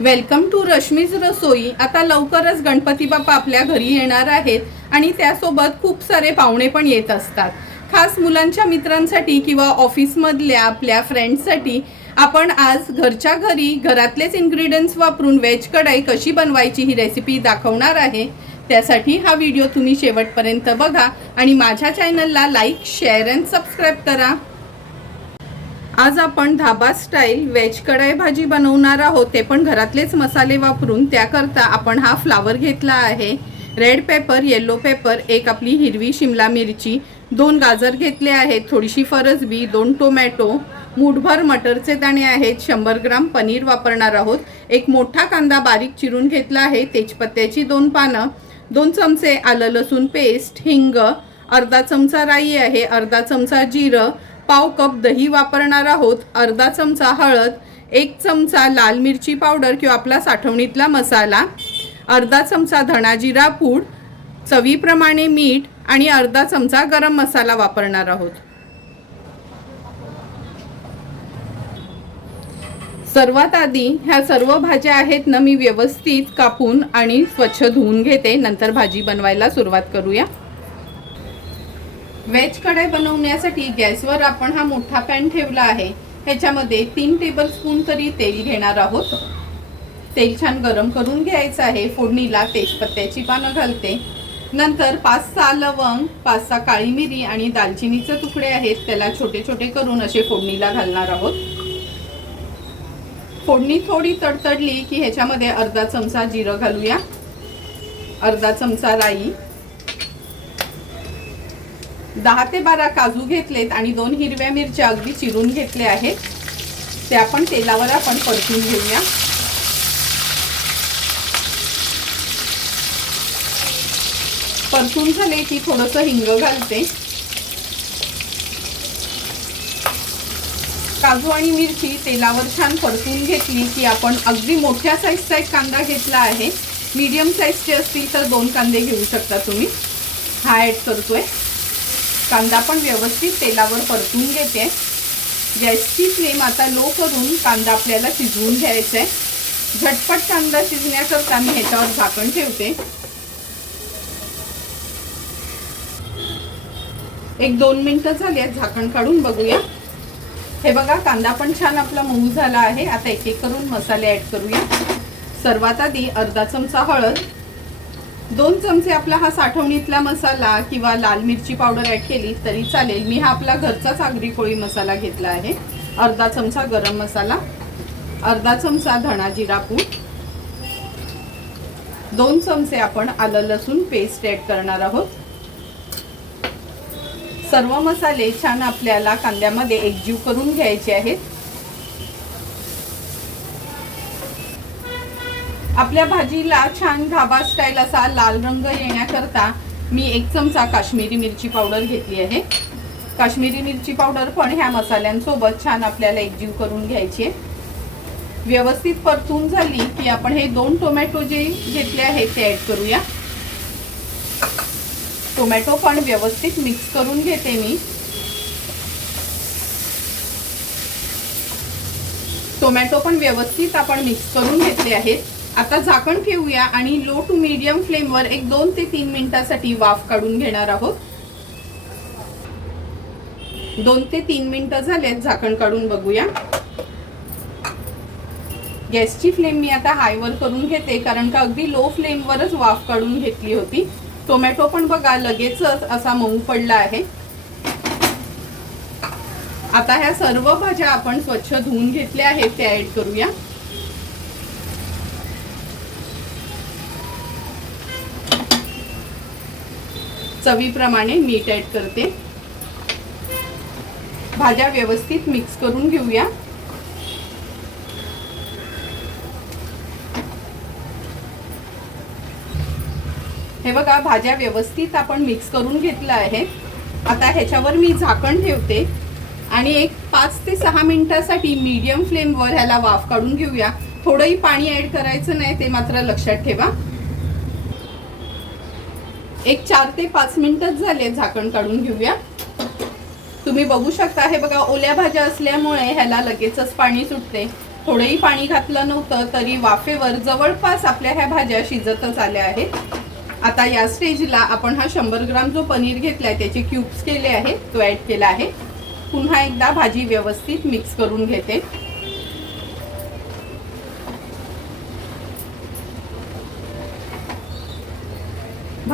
Welcome to Rashmi's रसोई आता लवकरच गणपती बाप्पा आपल्या घरी येणार आहेत आणि त्यासोबत खूप सारे पाहुणे पण येत असतात. खास मुलांच्या मित्रांसाठी किंवा ऑफिसमधल्या आपल्या फ्रेंड्ससाठी आपण आज घरच्या घरी घरातलेच इन्ग्रेडियंट्स वापरून व्हेज कढाई कशी बनवायची ही रेसिपी दाखवणार आहे. त्यासाठी हा व्हिडिओ तुम्ही शेवटपर्यंत बघा आणि माझ्या चॅनलला लाईक शेअर अँड सबस्क्राईब करा. आज आपण धाबा स्टाईल वेज कढाई भाजी बनवणार आहोत. ते पण घरातलेच मसाले वापरून. त्याकरता आपण हा फ्लावर घेतला आहे. रेड पेपर येलो पेपर एक आपली हिरवी शिमला मिरची दोन गाजर घेतले आहेत. थोडीशी फरसबी दोन टोमॅटो मूठभर मटरचे दाणे आहेत. शंभर ग्राम पनीर वापरणार आहोत. एक मोठा कांदा बारीक चिरून घेतला आहे. तेजपत्त्याची दोन पानं दोन चमचे आलं लसूण पेस्ट हिंग अर्धा चमचा राई आहे. अर्धा चमचा जिरं पाव कप दही वापरणार आहोत अर्धा चमचा हळद एक चमचा लाल मिरची पावडर किंवा आपला साठवणीतला मसाला अर्धा चमचा धणा जिरा पूड चवीप्रमाणे मीठ आणि अर्धा चमचा गरम मसाला वापरणार आहोत. सर्वात आधी ह्या सर्व भाज्या आहेत ना मी व्यवस्थित कापून आणि स्वच्छ धुवून घेते. नंतर भाजी बनवायला सुरुवात करूया. व्हेज कढाई बनवण्यासाठी गॅसवर आपण हा मोठा पॅन ठेवला आहे. ह्याच्यामध्ये तीन टेबल स्पून तरी तेल घेणार आहोत. तेल छान गरम करून घ्यायचं आहे. फोडणीला तेजपत्त्याची पानं घालते. नंतर पाच सहा लवंग पाच सहा काळी मिरी आणि दालचिनीचे तुकडे आहेत. त्याला छोटे छोटे करून असे फोडणीला घालणार आहोत. फोडणी थोडी तडतडली की ह्याच्यामध्ये अर्धा चमचा जिरं घालूया. अर्धा चमचा राई. दहा ते बारा काजू घेतलेत आणि दोन हिरव्या मिरच्या अगदी चिरून घेतल्या आहेत. ते आपण तेलावर आपण परतून घेऊया. परतून झाले की थोडंसं हिंग घालते. काजू आणि मिरची तेलावर छान परतून घेतली की आपण अगदी मोठ्या साईजचा एक कांदा घेतला आहे. मीडियम साईजचे असतील तर दोन कांदे घेऊ शकता तुम्ही. हा ॲड करतोय. कांदा पण व्यवस्थित तेलावर परतून घेते. गॅसची फ्लेम आता लो करून कांदा आपल्याला शिजवून घ्यायचा आहे झटपट कांदा शिजण्याकरता मी ह्याच्यावर झाकण ठेवते. एक दोन मिनटं झाली आहेत झाकण काढून बघूया. हे बघा कांदा पण छान आपला मऊ झाला आहे. आता एक एक करून मसाले ॲड करूया. सर्वात आधी अर्धा चमचा हळद. दोन चमचे आपला हा साठवणीतला मसाला किंवा लाल मिरची पावडर ॲड केली तरी चालेल. मी हा आपला घरचाच आगरी कोळी मसाला घेतला आहे. अर्धा चमचा गरम मसाला अर्धा चमचा धणा जिरा पूड दोन चमचे आपण आलं लसूण पेस्ट ॲड करणार आहोत. सर्व मसाले छान आपल्याला कांद्यामध्ये एकजीव करून घ्यायचे आहेत. आपल्या भाजीला छान धाबा स्टाईल असा लाल रंग येण्याकरता मी एक चमचा काश्मीरी मिरची पावडर घेतली आहे. काश्मीरी मिरची पावडर पण ह्या मसाल्यांसोबत छान आपल्याला एकजीव करून घ्यायची आहे. व्यवस्थित परतून झाली की आपण हे दोन टोमॅटो जे घेतले आहेत ते ॲड करूया. टोमॅटो पण व्यवस्थित मिक्स करून घेते मी. टोमॅटो पण व्यवस्थित आपण मिक्स करून घेतले आहेत. आता झाकण ठेवूया आणि लो टू मीडियम फ्लेमवर एक दोन ते तीन मिनिटासाठी वाफ काढून घेणार आहोत. दोन ते तीन मिनिटं झालेत झाकण काढून बघूया. गॅसची फ्लेम मी आता हायवर करून घेते कारण का अगदी लो फ्लेमवरच वाफ काढून घेतली होती. टोमॅटो पण बघा लगेचच असा मऊ पडला आहे. आता ह्या सर्व भाज्या आपण स्वच्छ धुवून घेतल्या आहेत त्या ऍड करूया. चवीप्रमाणे मीठ ऍड करते. भाज्या व्यवस्थित मिक्स करून घेऊया. हे बघा भाज्या व्यवस्थित आपण मिक्स करून घेतलं आहे. आता ह्याच्यावर मी झाकण ठेवते. आणि एक पाच ते सहा मिनिटासाठी मीडियम फ्लेमवर ह्याला वाफ काढून घेऊया. थोडंही पाणी ऍड करायचं नाही ते मात्र लक्षात ठेवा. एक चार ते पाच मिनिटच झाले झाकण काढून घेऊया. तुम्ही बघू शकता हे बघा ओल्या भाज्या असल्यामुळे ह्याला लगेचच पाणी सुटते. थोडंही पाणी घातलं नव्हतं तरी वाफेवर जवळपास आपल्या ह्या भाज्या शिजतच आल्या आहेत. आता या स्टेजला आपण हा शंभर ग्राम जो पनीर घेतलाय त्याचे क्यूब्स केले आहेत तो ॲड केला आहे. पुन्हा एकदा भाजी व्यवस्थित मिक्स करून घेते.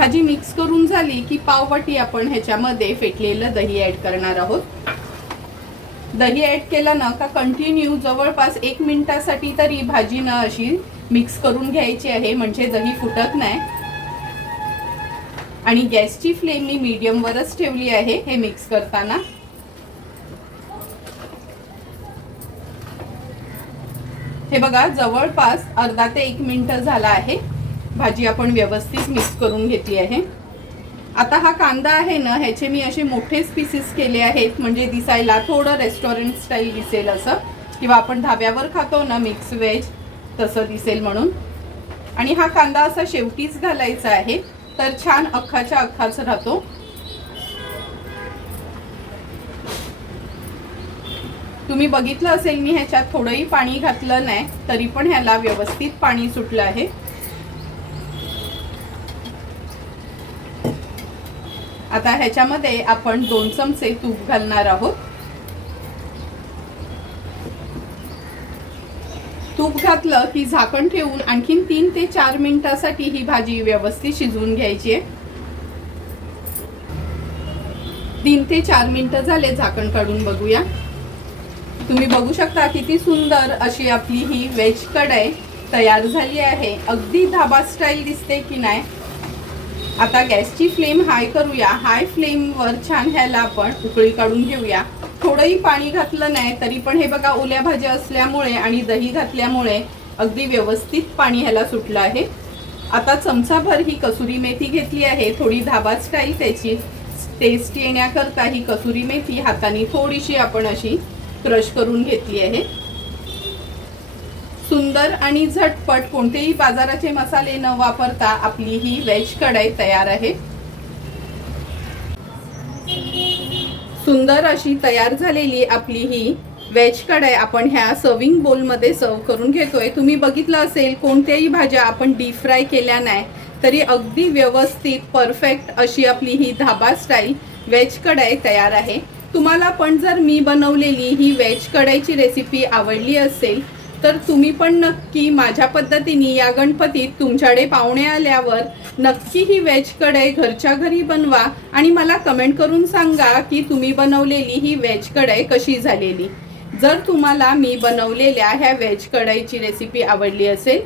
भाजी मिक्स करून झाली की पाववाटी आपण ह्याच्यामध्ये फेटलेलं दही ऍड करणार आहोत. दही ऍड केलं ना का कंटिन्यू जवळपास एक मिनिटासाठी तरी भाजी न अशी मिक्स करून घ्यायची आहे म्हणजे दही फुटत नाही. आणि गॅसची फ्लेम मी मीडियमवरच ठेवली आहे हे मिक्स करताना. हे बघा जवळपास अर्धा ते एक मिनिट झाला आहे. भाजी आपण व्यवस्थित मिक्स करून घेतली आहे. आता हा कांदा आहे ना ह्याचे मी असे मोठेच पीसेस केले आहेत. म्हणजे दिसायला थोडं रेस्टॉरंट स्टाईल दिसेल असं. किंवा आपण धाब्यावर खातो ना मिक्स व्हेज तसं दिसेल म्हणून. आणि हा कांदा असा शेवटीच घालायचा आहे. तर छान अख्खाच्या अख्खाच राहतो. तुम्ही बघितलं असेल मी ह्याच्यात थोडंही पाणी घातलं नाही तरी पण ह्याला व्यवस्थित पाणी सुटलं आहे. आता ह्याच्यामध्ये आपण दोन चमचे तूप घालणार आहोत. तूप घातलं की झाकण ठेवून आणखीन तीन ते चार मिनिटासाठी ही भाजी व्यवस्थित शिजवून घ्यायची आहे. तीन ते चार मिनटं झाले झाकण काढून बघूया. तुम्ही बघू शकता किती सुंदर अशी आपली ही व्हेज कढाई तयार झाली आहे. अगदी धाबा स्टाईल दिसते की नाही? आता गॅसची फ्लेम हाय करूया. हाय फ्लेमवर छान ह्याला आपण उकळी काढून घेऊया. थोडंही पाणी घातलं नाही तरी पण हे बघा ओल्या भाज्या असल्यामुळे आणि दही घातल्यामुळे अगदी व्यवस्थित पाणी ह्याला सुटलं आहे. आता चमचाभर ही कसुरी मेथी घेतली आहे. थोडी धाबा स्टाईल त्याची. टेस्ट येण्याकरता ही कसुरी मेथी हाताने थोडीशी आपण अशी क्रश करून घेतली आहे. सुंदर आणि झटपट कोणतेही बाजाराचे मसाले न वापरता आपली ही व्हेज कढाई तयार आहे. सुंदर अशी तयार झालेली आपली ही व्हेज कढाई आपण ह्या सर्विंग बोलमध्ये सर्व करून घेतोय. तुम्ही बघितलं असेल कोणत्याही भाज्या आपण डीप फ्राय केल्या नाही तरी अगदी व्यवस्थित परफेक्ट अशी आपली ही धाबा स्टाईल व्हेज कढाई तयार आहे. तुम्हाला पण जर मी बनवलेली ही व्हेज कढाईची रेसिपी आवडली असेल तर तुम्ही पण नक्की माझ्या पद्धतीने या गणपतीत तुमच्याकडे पाहुणे आल्यावर नक्की ही व्हेज कढई घरच्या घरी बनवा आणि मला कमेंट करून सांगा की तुम्ही बनवलेली ही व्हेज कढई कशी झालेली. जर तुम्हाला मी बनवलेल्या ह्या व्हेज कढईची रेसिपी आवडली असेल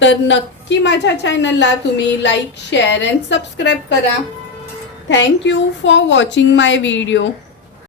तर नक्की माझ्या चॅनलला तुम्ही लाईक शेअर अँड सबस्क्राईब करा. Thank you for watching my video